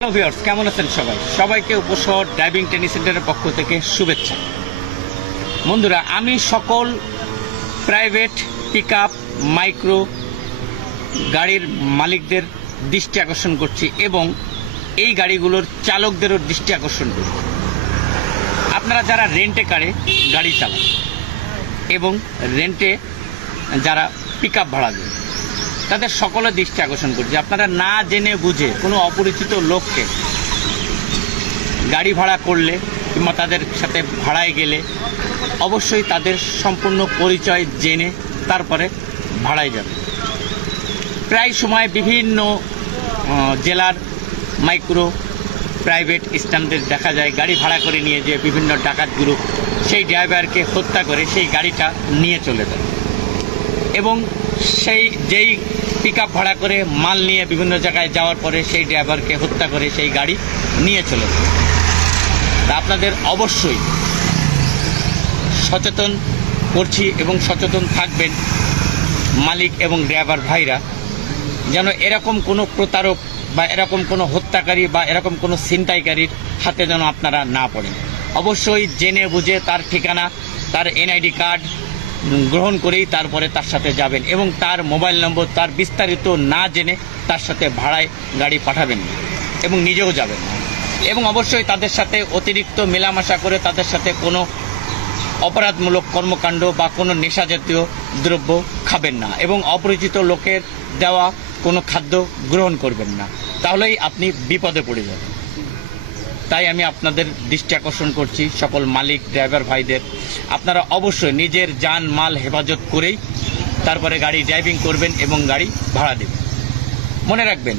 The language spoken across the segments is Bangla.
হ্যালো ভিউয়ার্স কেমন আছেন সবাই? সবাইকে উপশহর ড্রাইভিং ট্রেনিং সেন্টারের পক্ষ থেকে শুভেচ্ছা। বন্ধুরা, আমি সকল প্রাইভেট পিক মাইক্রো গাড়ির মালিকদের দৃষ্টি আকর্ষণ করছি এবং এই গাড়িগুলোর চালকদেরও দৃষ্টি আকর্ষণ করছি আপনারা যারা রেন্টে কারে, গাড়ি চালান এবং রেন্টে যারা পিক ভাড়া দেন তাদের সকলের দৃষ্টি আকর্ষণ করছি। আপনারা না জেনে বুঝে কোনো অপরিচিত লোককে গাড়ি ভাড়া করলে কিংবা তাদের সাথে ভাড়ায় গেলে অবশ্যই তাদের সম্পূর্ণ পরিচয় জেনে তারপরে ভাড়ায় যাবে। প্রায় সময় বিভিন্ন জেলার মাইক্রো প্রাইভেট স্ট্যান্ডে দেখা যায়, গাড়ি ভাড়া করে নিয়ে যে বিভিন্ন ডাকাত গ্রুপ সেই ড্রাইভারকে হত্যা করে সেই গাড়িটা নিয়ে চলে যায়। এবং সেই যেই পিক ভাড়া করে মাল নিয়ে বিভিন্ন জায়গায় যাওয়ার পরে সেই ড্রাইভারকে হত্যা করে সেই গাড়ি নিয়ে চলে তা আপনাদের অবশ্যই সচেতন করছি এবং সচেতন থাকবেন মালিক এবং ড্রাইভার ভাইরা, যেন এরকম কোনো প্রতারক বা এরকম কোনো হত্যাকারী বা এরকম কোনো ছিনতাইকারীর হাতে যেন আপনারা না পড়েন। অবশ্যই জেনে বুঝে তার ঠিকানা, তার এনআইডি কার্ড গ্রহণ করেই তারপরে তার সাথে যাবেন এবং তার মোবাইল নম্বর তার বিস্তারিত না জেনে তার সাথে ভাড়ায় গাড়ি পাঠাবেন না এবং নিজেও যাবেন। এবং অবশ্যই তাদের সাথে অতিরিক্ত মেলামেশা করে তাদের সাথে কোনো অপরাধমূলক কর্মকাণ্ড বা কোনো নেশা জাতীয় দ্রব্য খাবেন না এবং অপরিচিত লোকের দেওয়া কোনো খাদ্য গ্রহণ করবেন না। তাহলেই আপনি বিপদে পড়ে যাবেন। তাই আমি আপনাদের দৃষ্টি আকর্ষণ করছি, সকল মালিক ড্রাইভার ভাইদের। আপনারা অবশ্যই নিজের যান, মাল হেফাজত করেই তারপরে গাড়ি ড্রাইভিং করবেন এবং গাড়ি ভাড়া দেবেন। মনে রাখবেন,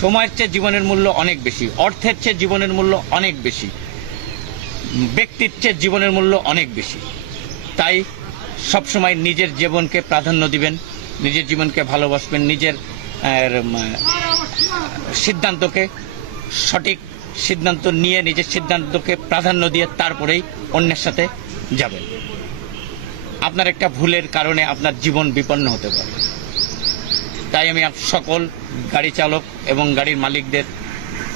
সময়ের চেয়ে জীবনের মূল্য অনেক বেশি, অর্থের চেয়ে জীবনের মূল্য অনেক বেশি, ব্যক্তির চেয়ে জীবনের মূল্য অনেক বেশি। তাই সবসময় নিজের জীবনকে প্রাধান্য দিবেন, নিজের জীবনকে ভালোবাসবেন, নিজের সিদ্ধান্তকে সঠিক সিদ্ধান্ত নিয়ে, নিজের সিদ্ধান্তকে প্রাধান্য দিয়ে তারপরেই অন্যের সাথে যাবেন আপনার একটা ভুলের কারণে আপনার জীবন বিপন্ন হতে পারে তাই আমি সকল গাড়ি চালক এবং গাড়ির মালিকদের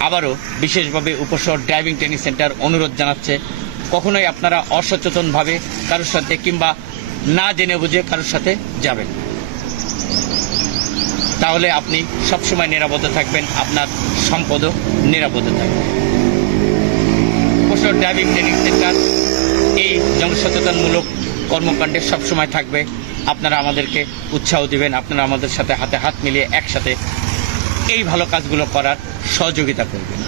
আবারও বিশেষভাবে উপশহর ড্রাইভিং ট্রেনিং সেন্টার অনুরোধ জানাচ্ছে, কখনোই আপনারা অসচেতনভাবে কারোর সাথে কিংবা না জেনে বুঝে কারোর সাথে যাবেন। তাহলে আপনি সবসময় নিরাপদে থাকবেন, আপনার সম্পদও নিরাপদে থাকবে। উপশহর ড্রাইভিং ট্রেনিং সেন্টার এই জনসচেতনমূলক কর্মকাণ্ডে সবসময় থাকবে। আপনারা আমাদেরকে উৎসাহ দিবেন, আপনারা আমাদের সাথে হাতে হাত মিলিয়ে একসাথে এই ভালো কাজগুলো করার সহযোগিতা করবেন।